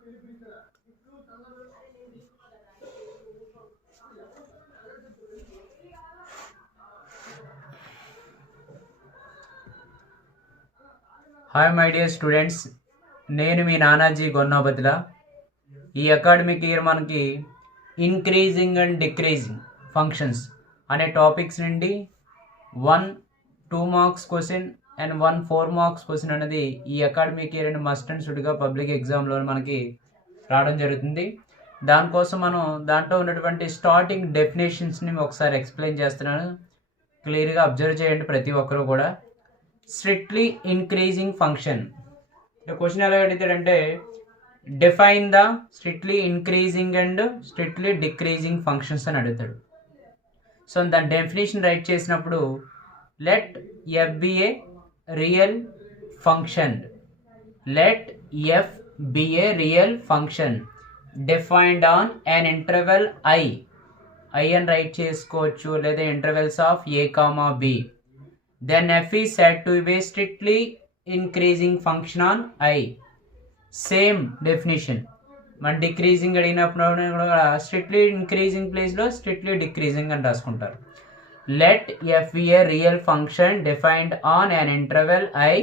Hi my dear students, నేను మీ నానాజీ గొన్నోబతిల. ఈ academic year మనకి ఇంక్రీజింగ్ అండ్ డిక్రీజింగ్ ఫంక్షన్స్ అనే టాపిక్స్ నుండి 1 2 marks question and 1 4 marks question అనేది ఈ academic year and must and షుడ్గా పబ్లిక్ ఎగ్జామ్లో మనకి రావడం జరుగుతుంది. దానికోసం మనం దాంట్లో ఉన్నటువంటి స్టార్టింగ్ డెఫినేషన్స్ని ఒకసారి ఎక్స్ప్లెయిన్ చేస్తున్నాను. క్లియర్గా అబ్జర్వ్ చేయండి ప్రతి ఒక్కరు కూడా. స్ట్రిక్ట్లీ ఇంక్రీజింగ్ ఫంక్షన్ క్వశ్చన్ ఎలా అడుగుతాడంటే, define the strictly increasing and strictly decreasing functions అని అడుగుతాడు. సో దాని డెఫినేషన్ రైట్ చేసినప్పుడు, let F be a real function, let F be a real function defined on an interval I అని write చేసుకోవచ్చు, లేదా intervals of A comma B. Then f is said to be strictly increasing function on I. Same definition. మన decreasing అడిగినప్పుడు కూడా strictly increasing ప్లేస్లో strictly decreasing అని రాసుకుంటారు. Let F be a real function defined on an interval I.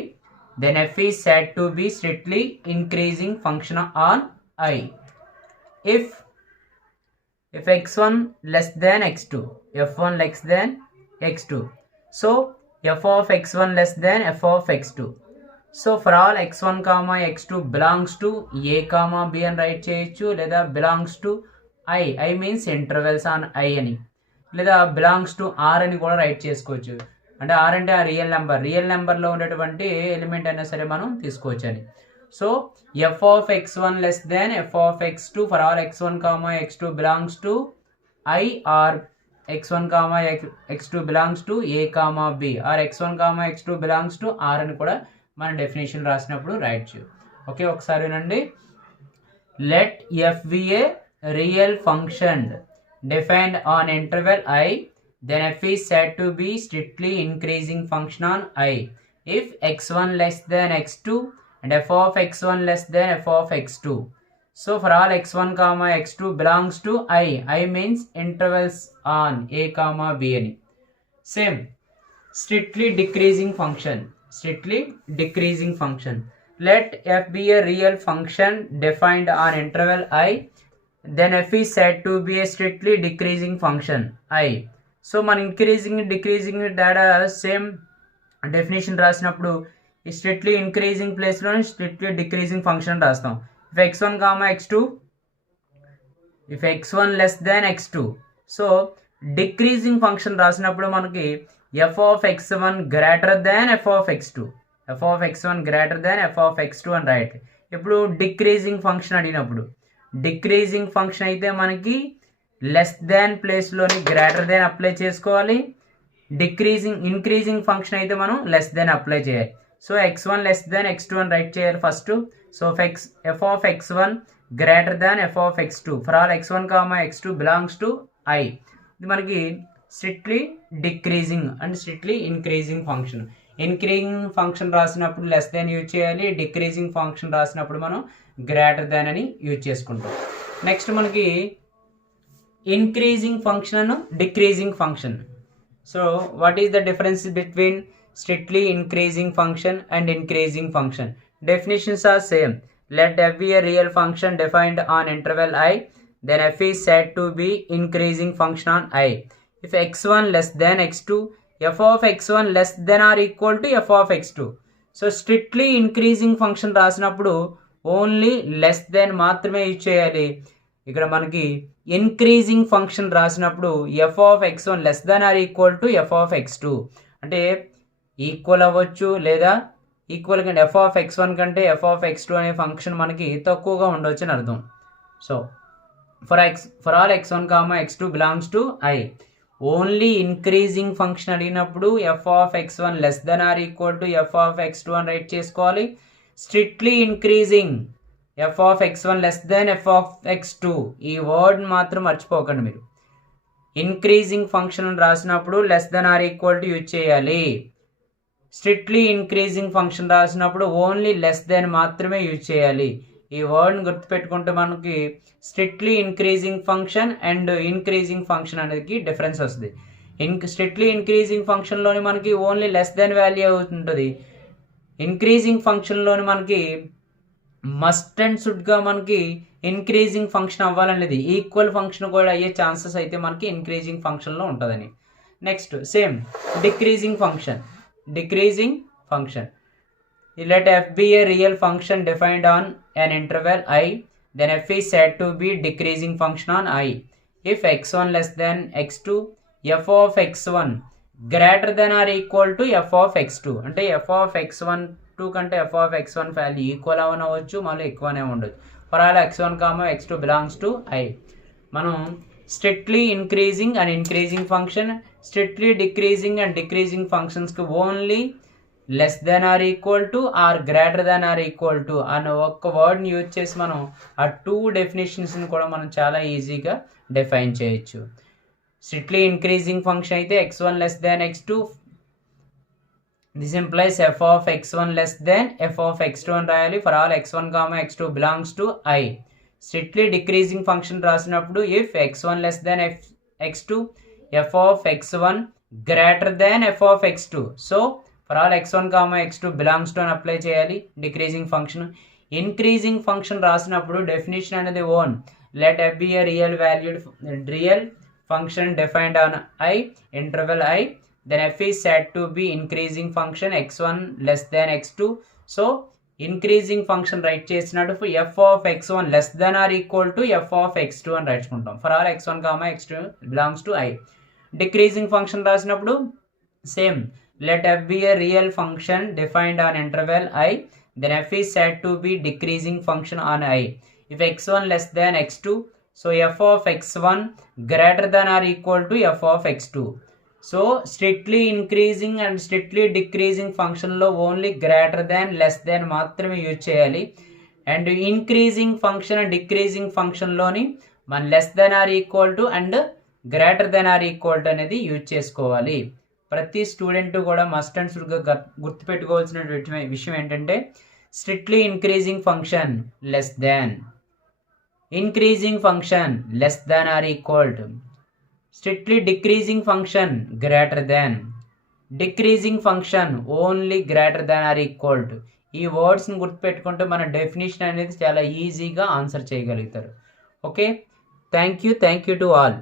Then f is said to be strictly increasing function on I. If x1 less than x2, f1 less than x2. So f of x1 less than f of x2. So for all x1 comma x2 belongs to a comma b అని right చేయొచ్చు, లేదా belongs to I means intervals on I అని, లేదా belongs to r అని కూడా right చేసుకోవచ్చు. అంటే r అంటే ఆ రియల్ నెంబర్లో ఉండేటువంటి ఎలిమెంట్ అయినా సరే మనం తీసుకోవచ్చు అని. So f of x1 less than f of x2 for all x1 comma x2 belongs to I, or x1 comma x2 belongs to a comma b, or x1 comma x2 belongs to r అని కూడా మన definition రాసినప్పుడు right చేయు. Okay, ఒకసారి వినండి. Let F be a real function defined on interval I, then f is said to be strictly increasing function on I if x1 less than x2 and f of x1 less than f of x2. So for all x1 comma x2 belongs to I means intervals on a comma b అని. Same strictly decreasing function, let f be a real function defined on interval I, then f is said to be a strictly decreasing function I. So మన increasing decreasing data same definition రాసినప్పుడు ఈ strictly increasing ప్లేస్లో strictly decreasing function రాస్తాం. if x1 comma x2, if x1 less than x2. So decreasing function రాసినప్పుడు మనకి f of x1 greater than f of x2, f of x1 greater than f of x2 అని write. ఇప్పుడు decreasing function అడిగినప్పుడు, decreasing function అయితే మనకి less than ప్లేస్లోని greater than apply చేసుకోవాలి. Increasing function అయితే మనం లెస్ దాన్ అప్లై చేయాలి. So x1 less than x2 అని రైట్ చేయాలి first. So f of x1 greater than f of x2 for all x1 comma x2 belongs to I. ఇది మనకి strictly decreasing and strictly increasing function. Increasing function రాసినప్పుడు less than use చేయాలి, decreasing function రాసినప్పుడు మనం greater than అని use చేసుకుంటాం. Next మనకి increasing function decreasing function. So what is the difference between strictly increasing function and increasing function? Definitions are same. Let f be a real function defined on interval I, then f is said to be increasing function on I if x1 less than x2, f of x1 less than or equal to f of x2. So strictly increasing function రాసినప్పుడు only less than మాత్రమే use చేయాలి. ఇక్కడ మనకి increasing function రాసినప్పుడు f of x1 less than or equal to f of x2, అంటే equal అవ్వచ్చు లేదా equal కంటే f of x1 కంటే f of x2 అనే ఫంక్షన్ మనకి తక్కువగా ఉండవచ్చు అని అర్థం. So for all x1 comma x2 belongs to I. Only increasing function అడిగినప్పుడు f of x1 less than or equal to f of x2 అని రైట్ చేసుకోవాలి. Strictly increasing f of x1 less than f of x2, ఈ word మాత్రం మర్చిపోకండి మీరు. Increasing function రాసినప్పుడు less than or equal to use చేయాలి. Strictly increasing function రాసినప్పుడు only less than మాత్రమే యూజ్ చేయాలి. ఈ వర్డ్ని గుర్తుపెట్టుకుంటే మనకి strictly increasing function and increasing function అనేది డిఫరెన్స్ వస్తుంది. స్ట్రిక్ట్లీ ఇంక్రీజింగ్ ఫంక్షన్లోని మనకి ఓన్లీ లెస్ దెన్ వాల్యూ ఉంటుంది. ఇంక్రీజింగ్ ఫంక్షన్లోని మనకి మస్ట్ అండ్ షుడ్గా మనకి ఇంక్రీజింగ్ ఫంక్షన్ అవ్వాలనేది, ఈక్వల్ ఫంక్షన్ కూడా అయ్యే ఛాన్సెస్ అయితే మనకి ఇంక్రీజింగ్ ఫంక్షన్లో ఉంటుందని. Next same decreasing function. Let f be a real function defined on an interval I, then f is said to be decreasing function on I. If x1 less than x2, f of x1 greater than or equal to f of x2. అంటే f of x1 2 కంటే f of x1 value equal అవ్వచ్చు, మళ్ళీ ఎక్కువనే ఉండొచ్చు. For all x1, x2 belongs to I. మనం strictly increasing and increasing function, strictly decreasing and decreasing ఫంక్షన్స్కి only less than or equal to or greater than or equal to అన్న ఒక్క వర్డ్ని use చేసి మనం ఆ 2 డెఫినేషన్స్ని కూడా మనం చాలా ఈజీగా డిఫైన్ చేయొచ్చు. స్ట్రిక్ట్లీ ఇంక్రీజింగ్ ఫంక్షన్ అయితే x1 less than x2, this implies f of x1 less than f of x2 అని రాయాలి. For all x1, x2 belongs to I. Strictly decreasing function రాసినప్పుడు if x1 less than x2, f of x1 greater than f of x2. So for all x1, x2 belongs to అని apply చేయాలి decreasing function. Increasing function రాసినప్పుడు definition అనేది own let f be a real function defined on I, interval I, then f is said to be increasing function x1 less than x2. So increasing function right చేసినట్టు f of x1 less than or equal to f of x2 అని రాసుకుంటాం. For all x1, x2 belongs to I. Decreasing function రాసినప్పుడు same let f be a real function defined on interval I, then f is said to be decreasing function on I. If x1 less than x2, so f of x1 greater than or equal to f of x2. So strictly increasing and strictly decreasing function లో only greater than less than మాత్రమే use చేయాలి. And increasing function and decreasing ఫంక్షన్లోని మన less than or equal to and greater than or equal to అనేది use చేసుకోవాలి. ప్రతి student కూడా must and షుడ్గా గుర్తుపెట్టుకోవాల్సిన విషయం ఏంటంటే strictly increasing function less than, increasing function less than or equal to, strictly decreasing function greater than, decreasing function only greater than or equal to. ఈ వర్డ్స్ని గుర్తుపెట్టుకుంటే మన డెఫినేషన్ అనేది చాలా ఈజీగా ఆన్సర్ చేయగలుగుతారు. Okay, thank you to all.